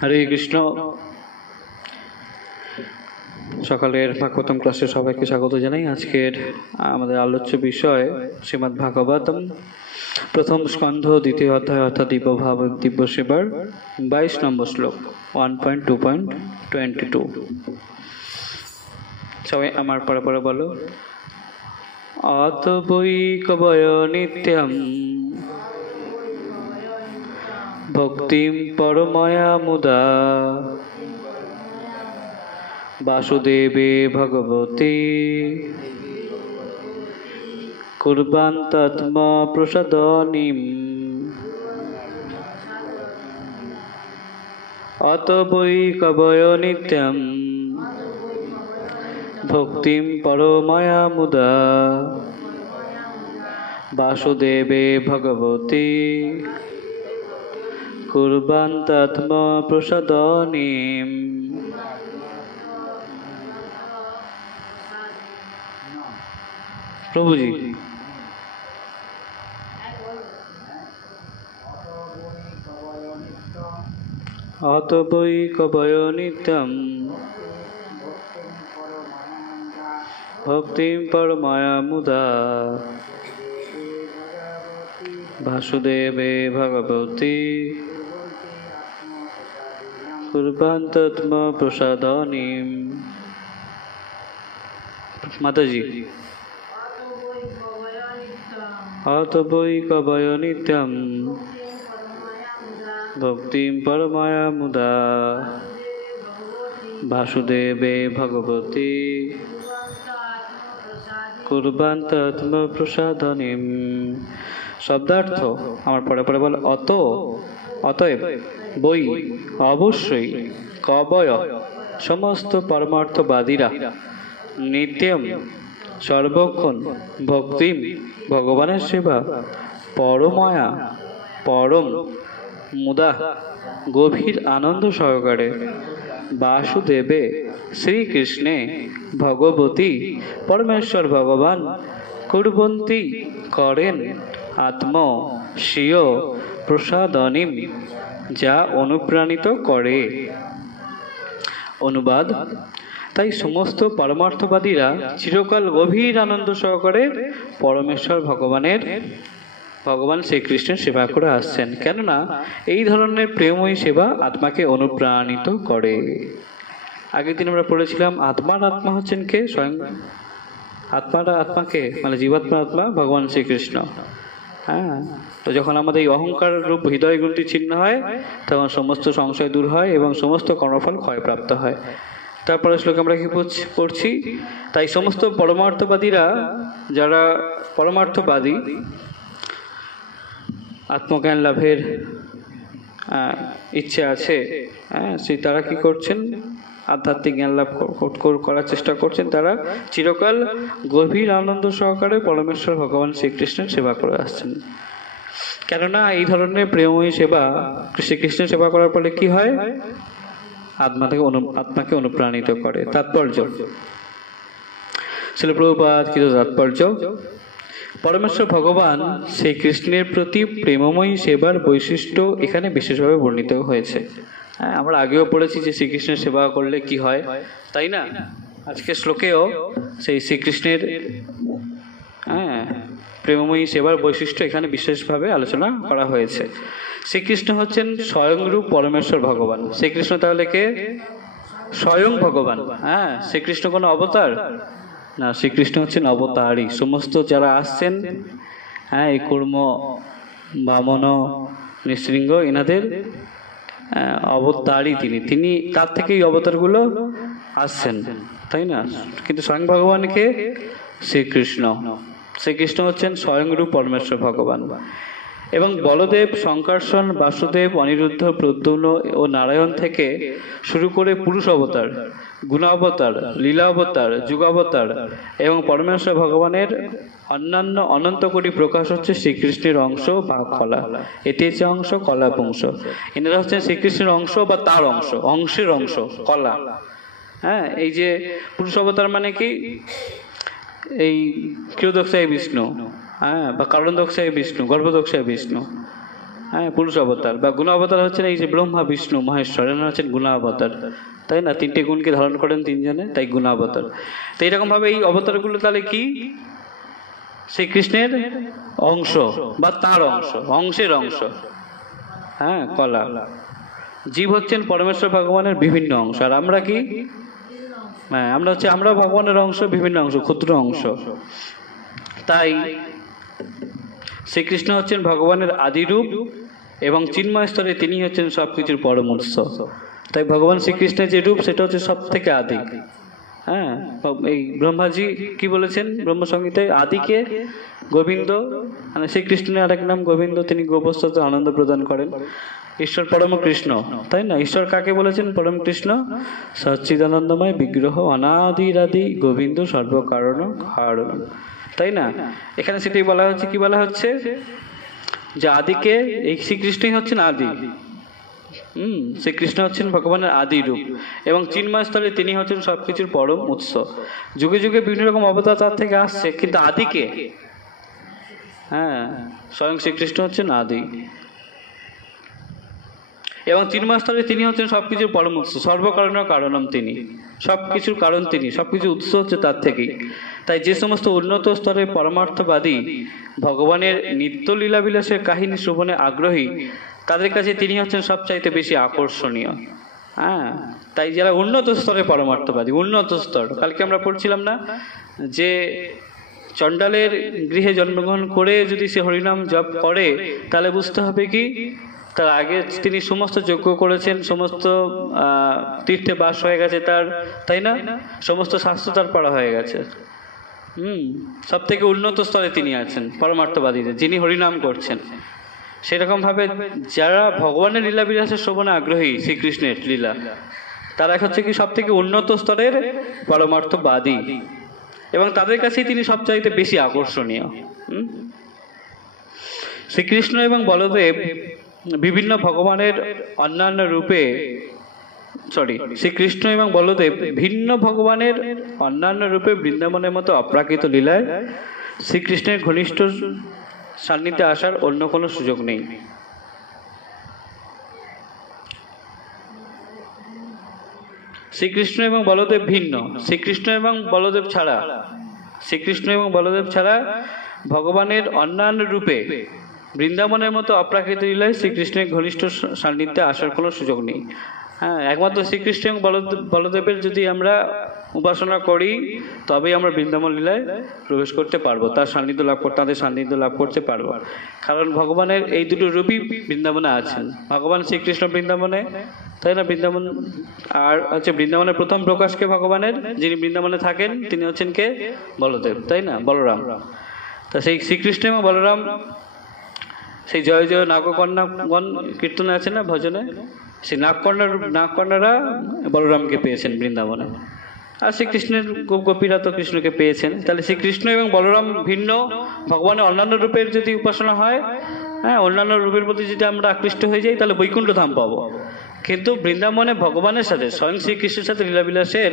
হরে কৃষ্ণ। সকালের ভাগবতম ক্লাসে সবাইকে স্বাগত জানাই। আজকের আমাদের আলোচ্য বিষয় শ্রীমদ্ ভাগবতম প্রথম স্কন্ধ দ্বিতীয় অধ্যায় অর্থাৎ দিব্যভাব দিব্য সেবার 22 নম্বর শ্লোক 1.2.22। সবাই আমার পরে পরে বলো। অত বৈ কবয় নিত্যম ভক্তিম পরময়া মুদা বাসুদেবে ভগবতে কুর্বান্তাত্ম প্রসাদনীম। অত বৈ কবয় নিত্যম ভক্তিম পরময়া মুদা বাসুদেবে ভগবতে কুর্বান্তাত্ম প্রসাদনীম। প্রভুজি অত বৈ কবয় নিত্যম ভক্তিম পরময়া মুদা বাসুদেবে ভগবতে কুর্বান্তাত্ম প্রসাদনীম। মাতাজি অত বৈ কবয় নিত্যম ভক্তিম পরময়া মুদা বাসুদেবে ভগবতে কুর্বান্তাত্ম প্রসাদনীম। শব্দার্থ আমার পরে পরে বল। অত অতএব, বৈ অবশ্যই, কবয় সমস্ত পরমার্থবাদীরা, নিত্যম সর্বক্ষণ, ভক্তিম ভগবানের সেবা, পরময়া পরম, মুদা গভীর আনন্দ সহকারে, বাসুদেবে শ্রীকৃষ্ণে, ভগবতী পরমেশ্বর ভগবান, কুর্বন্তী করেন, আত্ম স্বীয় প্রসাদনীম যা অনুপ্রাণিত করে। অনুবাদ: তাই সমস্ত পরমার্থবাদীরা চিরকাল গভীর আনন্দ সহকারে পরমেশ্বর ভগবান শ্রীকৃষ্ণের সেবা করে আসছেন, কেননা এই ধরনের প্রেমময়ী সেবা আত্মাকে অনুপ্রাণিত করে। আগের দিন আমরা পড়েছিলাম আত্মার আত্মা হচ্ছেন কে? স্বয়ং আত্মাকে মানে জীবাত্মার আত্মা ভগবান শ্রীকৃষ্ণ। হ্যাঁ, তো যখন আমাদের এই অহংকার রূপ হৃদয় গ্রন্থি ছিন্ন হয়, তখন সমস্ত সংশয় দূর হয় এবং সমস্ত কর্মফল ক্ষয়প্রাপ্ত হয়। তারপরে শ্লোকে আমরা কি পড়ছি? তাই সমস্ত পরমার্থবাদীরা, যারা পরমার্থবাদী, আত্মজ্ঞান লাভের ইচ্ছে আছে, সেই তারা কি করছেন? আধ্যাত্মিক জ্ঞান লাভ করার চেষ্টা করছেন। তারা চিরকাল গভীর আনন্দ সহকারে পরমেশ্বর ভগবান শ্রীকৃষ্ণের সেবা করে আসছেন, কেননা এই ধরনের প্রেমময়ী সেবা, শ্রীকৃষ্ণের সেবা করার ফলে কি হয়? আত্মাকে অনুপ্রাণিত করে। তাৎপর্য: শ্রীল প্রভুপাদ কৃত তাৎপর্য: পরমেশ্বর ভগবান শ্রীকৃষ্ণের প্রতি প্রেমময়ী সেবার বৈশিষ্ট্য এখানে বিশেষভাবে বর্ণিত হয়েছে। আমরা আগেও পড়েছি যে শ্রীকৃষ্ণের সেবা করলে কি হয়, তাই না? আজকে শ্লোকেও সেই শ্রীকৃষ্ণের প্রেমময়ী সেবার বৈশিষ্ট্য এখানে বিশেষভাবে আলোচনা করা হয়েছে। শ্রীকৃষ্ণ হচ্ছেন স্বয়ংরূপ পরমেশ্বর ভগবান। শ্রীকৃষ্ণ তাহলে কে? স্বয়ং ভগবান। শ্রীকৃষ্ণ কোনো অবতার না, শ্রীকৃষ্ণ হচ্ছেন অবতারই। সমস্ত যারা আসছেন, এই কুর্ম, বামন, নৃসিংহ, এনাদের অবতারই তিনি তার থেকেই অবতারগুলো আসছেন, তাই না? কিন্তু স্বয়ং ভগবানকে শ্রীকৃষ্ণ হচ্ছেন স্বয়ংরূপ পরমেশ্বর ভগবান। এবং বলদেব, শঙ্কর্ষণ, বাসুদেব, অনিরুদ্ধ, প্রদ্যুম্ন ও নারায়ণ থেকে শুরু করে পুরুষ অবতার, গুণাবতার, লীলা অবতার, যুগাবতার এবং পরমেশ্বর ভগবানের অন্যান্য অনন্ত কোটি প্রকাশ হচ্ছে শ্রীকৃষ্ণের অংশ বা কলা। এটি হচ্ছে অংশ, কলা অংশ। এনারা হচ্ছেন শ্রীকৃষ্ণের অংশ বা তার অংশ, অংশের অংশ, কলা। এই যে পুরুষ অবতার মানে কি? এই ক্ষীরোদক্ষায় বিষ্ণু, বা কারণদক্ষায় বিষ্ণু, গর্ভদক্ষায় বিষ্ণু, হ্যাঁ, পুরুষ অবতার বা গুণ অবতার হচ্ছেন এই যে ব্রহ্মা বিষ্ণু মহেশ্বর, এনারা হচ্ছেন গুণাবতার, তাই না? তিনটে গুণকে ধারণ করেন তিনজনে, তাই গুণাবতার। তো এইরকম ভাবে এই অবতারগুলো তাহলে কি শ্রীকৃষ্ণের অংশ বা তার অংশ, অংশের অংশ। হ্যাঁ, কলা। জীব হচ্ছেন পরমেশ্বর ভগবানের বিভিন্ন অংশ, আর আমরা কি? হ্যাঁ, আমরা ভগবানের অংশ, বিভিন্ন অংশ, ক্ষুদ্র অংশ। তাই শ্রীকৃষ্ণ হচ্ছেন ভগবানের আদিরূপ এবং চিন্ময় স্তরে তিনি হচ্ছেন সবকিছুর পরম উৎস। তাই ভগবান শ্রীকৃষ্ণের যে রূপ সেটা হচ্ছে সব থেকে আদি। হ্যাঁ, এই ব্রহ্মাজি কি বলেছেন ব্রহ্মসংহিতায়? আদিকে গোবিন্দ, মানে শ্রীকৃষ্ণের আরেক নাম গোবিন্দ, তিনি গোপস্থতে আনন্দ প্রদান করেন। ঈশ্বর পরম কৃষ্ণ, তাই না? ঈশ্বর কাকে বলেছেন পরম কৃষ্ণ? সচ্চিদানন্দময় বিগ্রহ অনাদিরাদি গোবিন্দ সর্বকারণ কারণ, তাই না? এখানে সেটাই বলা হচ্ছে। কি বলা হচ্ছে? যে আদিকে, এই শ্রীকৃষ্ণই হচ্ছেন আদি। শ্রীকৃষ্ণ হচ্ছেন ভগবানের আদি রূপ এবং চিন্ময় স্তরে তিনি হচ্ছেন সবকিছুর পরম উৎস। যুগে যুগে বিভিন্ন রকম অবতার তার থেকে আসছে, কিন্তু আদিকে, হ্যাঁ, স্বয়ং শ্রীকৃষ্ণ হচ্ছেন আদি এবং চিন্ময় স্তরে তিনি হচ্ছেন সবকিছুর পরম উৎস, সর্বকারণ কারণম তিনি, সবকিছুর কারণ তিনি, সবকিছুর উৎস হচ্ছে তার থেকেই। তাই যে সমস্ত উন্নত স্তরের পরমার্থবাদী ভগবানের নিত্য লীলাবিলাসের কাহিনী শ্রবণে আগ্রহী, তাদের কাছে তিনি হচ্ছেন সবচাইতে বেশি আকর্ষণীয়। হ্যাঁ, তাই যারা উন্নত স্তরে পরমার্থবাদী, উন্নত স্তর, কালকে আমরা পড়ছিলাম না যে চণ্ডালের গৃহে জন্মগ্রহণ করে যদি সে হরিনাম জপ করে, তাহলে বুঝতে হবে কি তার আগে তিনি সমস্ত যজ্ঞ করেছেন, সমস্ত তীর্থে বাস হয়ে গেছে তার, তাই না? সমস্ত শাস্ত্র তার পড়া হয়ে গেছে। সব থেকে উন্নত স্তরে তিনি আছেন পরমার্থবাদীদের, যিনি হরিনাম করছেন। সেরকম ভাবে যারা ভগবানের লীলা বিলাসের শ্রবণে আগ্রহী, শ্রীকৃষ্ণের লীলা, তারা হচ্ছে কি সব থেকে উন্নত স্তরের পরমার্থবাদী এবং তাদের কাছেই তিনি সবচাইতে বেশি আকর্ষণীয়। শ্রীকৃষ্ণ এবং বলদেব বিভিন্ন ভগবানের অন্যান্য রূপে, শ্রীকৃষ্ণ এবং বলদেব ভিন্ন ভগবানের অন্যান্য রূপে বৃন্দাবনের মতো অপ্রাকৃত লীলায় শ্রীকৃষ্ণের ঘনিষ্ঠ সান্নিধ্যে আসার অন্য কোনো সুযোগ নেই। শ্রীকৃষ্ণ এবং বলদেব ভিন্ন। শ্রীকৃষ্ণ এবং বলদেব ছাড়া ভগবানের অন্যান্য রূপে বৃন্দাবনের মতো অপ্রাকৃত লীলায় শ্রীকৃষ্ণের ঘনিষ্ঠ সান্নিধ্যে আসার কোনো সুযোগ নেই। হ্যাঁ, একমাত্র শ্রীকৃষ্ণ এবং বলদেবের যদি আমরা উপাসনা করি, তবেই আমরা বৃন্দাবন লীলায় প্রবেশ করতে পারবো, তার সান্নিধ্য লাভ করতে, তাদের সান্নিধ্য লাভ করতে পারবো। কারণ ভগবানের এই দুটো রূপই বৃন্দাবনে আছেন। ভগবান শ্রীকৃষ্ণ বৃন্দাবনে, তাই না? বৃন্দাবন আর হচ্ছে বৃন্দাবনের প্রথম প্রকাশকে ভগবানের, যিনি বৃন্দাবনে থাকেন তিনি হচ্ছেন কে? বলদেব, তাই না? বলরাম। তা সেই শ্রীকৃষ্ণ এবং বলরাম, সেই জয় জয় নাগকন্যাগণ কীর্তনে আছে না, ভজনে, সেই নাগকন্যারা বলরামকে পেয়েছেন বৃন্দাবনে, আর শ্রীকৃষ্ণের গোপীরা তো কৃষ্ণকে পেয়েছেন। তাহলে শ্রীকৃষ্ণ এবং বলরাম ভিন্ন। ভগবানের অন্যান্য রূপের যদি উপাসনা হয়, হ্যাঁ, অন্যান্য রূপের প্রতি যদি আমরা আকৃষ্ট হয়ে যাই, তাহলে বৈকুণ্ঠ ধাম পাবো। কিন্তু বৃন্দাবনে ভগবানের সাথে, স্বয়ং শ্রীকৃষ্ণের সাথে লীলাবিলাসের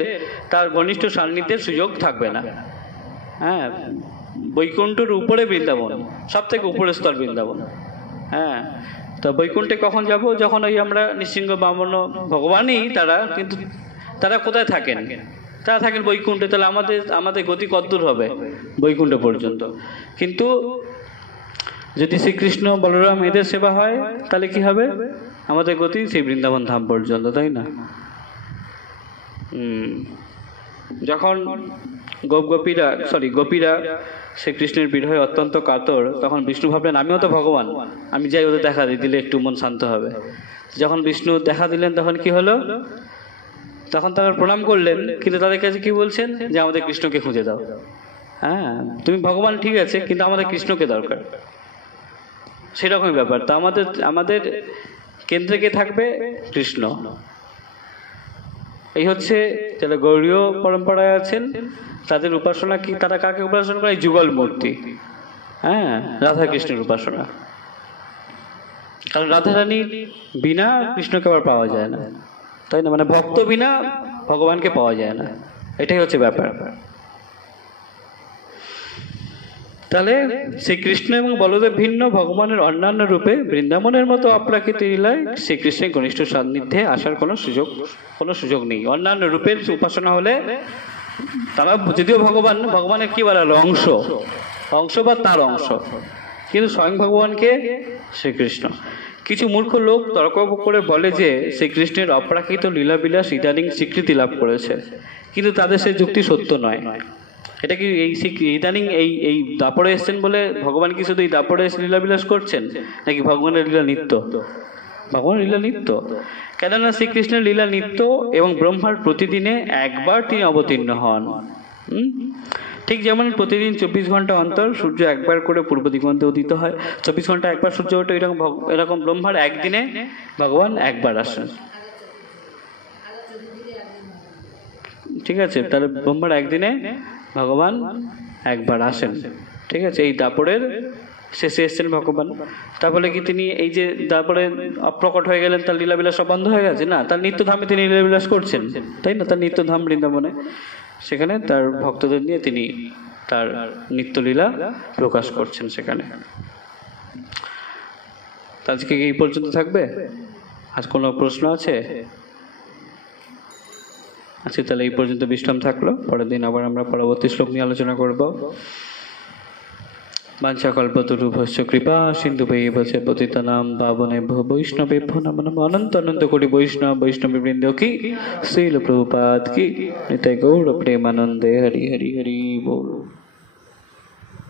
তার ঘনিষ্ঠ সান্নিধ্যের সুযোগ থাকবে না। হ্যাঁ, বৈকুণ্ঠের উপরে বৃন্দাবন, সব থেকে উপরের স্তর বৃন্দাবন। হ্যাঁ, তো বৈকুণ্ঠে কখন যাব? যখন ওই আমরা নৃসিংহ বামন ভগবানই তারা, কিন্তু তারা কোথায় থাকেন? তারা থাকেন বৈকুণ্ঠে। তাহলে আমাদের গতি কতদূর হবে? বৈকুণ্ঠ পর্যন্ত। কিন্তু যদি শ্রীকৃষ্ণ বলরাম এদের সেবা হয়, তাহলে কি হবে? আমাদের গতি সেই বৃন্দাবন ধাম পর্যন্ত, তাই না? যখন গোপীরা শ্রীকৃষ্ণের বিরহে অত্যন্ত কাতর, তখন বিষ্ণু ভাবলেন আমিও তো ভগবান, আমি যাই ওদের দেখা দিলে একটু মন শান্ত হবে। যখন বিষ্ণু দেখা দিলেন, তখন কি হলো? তখন তারা প্রণাম করলেন, কিন্তু তাদের কাছে কি বলছেন? যে আমাদের কৃষ্ণকে খুঁজে দাও। হ্যাঁ, তুমি ভগবান ঠিক আছে, কিন্তু আমাদের কৃষ্ণকে দরকার। সেরকমই ব্যাপার। তা আমাদের কেন্দ্রে কে থাকবে? কৃষ্ণ। এই হচ্ছে যারা গৌড়ীয় পরম্পরায় আছেন, তাদের উপাসনা কি? তারা কাকে উপাসনা করে? যুগল মূর্তি। হ্যাঁ, রাধা কৃষ্ণের উপাসনা। কারণ রাধারানী বিনা কৃষ্ণকে আবার পাওয়া যায় না, তাই না? মানে ভক্ত বিনা ভগবানকে পাওয়া যায় না, এটাই হচ্ছে ব্যাপার। তাহলে শ্রীকৃষ্ণ এবং বলদেব ভিন্ন, ভগবানের অন্যান্য রূপে বৃন্দাবনের মতো অপ্রাকৃত লীলায় শ্রীকৃষ্ণের ঘনিষ্ঠ সান্নিধ্যে আসার কোনো সুযোগ নেই। অন্যান্য রূপের উপাসনা হলে তারা যদিও ভগবানের কি বলা হলো, অংশ বা তার অংশ, কিন্তু স্বয়ং ভগবানকে শ্রীকৃষ্ণ। কিছু মূর্খ লোক তর্ক করে বলে যে শ্রীকৃষ্ণের অপ্রাকৃত লীলাবিলাস ইদানিং স্বীকৃতি লাভ করেছে, কিন্তু তাদের সেই যুক্তি সত্য নয়। এটা কি এই ইদানিং এই দাপড়ে এসছেন বলে ভগবান কি শুধু এই দাপড়ে এসে লীলাবিলাস করছেন, নাকি ভগবানের লীলা নিত্য? ভগবানের লীলা নিত্য, কেননা শ্রীকৃষ্ণের লীলা নিত্য এবং ব্রহ্মার প্রতিদিনে একবার তিনি অবতীর্ণ হন। ঠিক যেমন প্রতিদিন 24 ঘন্টা অন্তর সূর্য একবার করে পূর্ব দিগন্তে উদিত হয়, 24 ঘন্টা একবার সূর্য ওঠে, এরকম ব্রহ্মার একদিনে ভগবান একবার আসেন। ঠিক আছে, তাহলে ব্রহ্মার একদিনে ভগবান একবার আসেন। ঠিক আছে, এই দাপড়ের শেষে এসছেন ভগবান। তারপরে কি তিনি এই যে তারপরে অপ্রকট হয়ে গেলেন, তার লীলাবিলাস সব বন্ধ হয়ে গেছে? না, তার নিত্যধামে তিনি লীলাবিলাস করছেন, তাই না? তার নিত্যধাম বৃন্দাবনে, সেখানে তার ভক্তদের নিয়ে তিনি তার নিত্যলীলা প্রকাশ করছেন সেখানে। আজকে এই পর্যন্ত থাকবে? আজ কোনো প্রশ্ন আছে? আচ্ছা, তাহলে এই পর্যন্ত বিশ্রাম থাকলো। পরের দিন আবার আমরা পরবর্তী শ্লোক নিয়ে আলোচনা করব। বাঞ্ছাকল্পতরুভ্যশ্চ কৃপা সিন্ধুভৈব চ পতিতানাং পাবনেভ্যো বৈষ্ণবেভ্যো নমো নমঃ। অনন্ত অনন্ত কোটি বৈষ্ণবী বৃন্দ কি, শ্রীল প্রভুপাদ কি, নিতাই গৌর প্রেমানন্দে। হরি হরি হরি।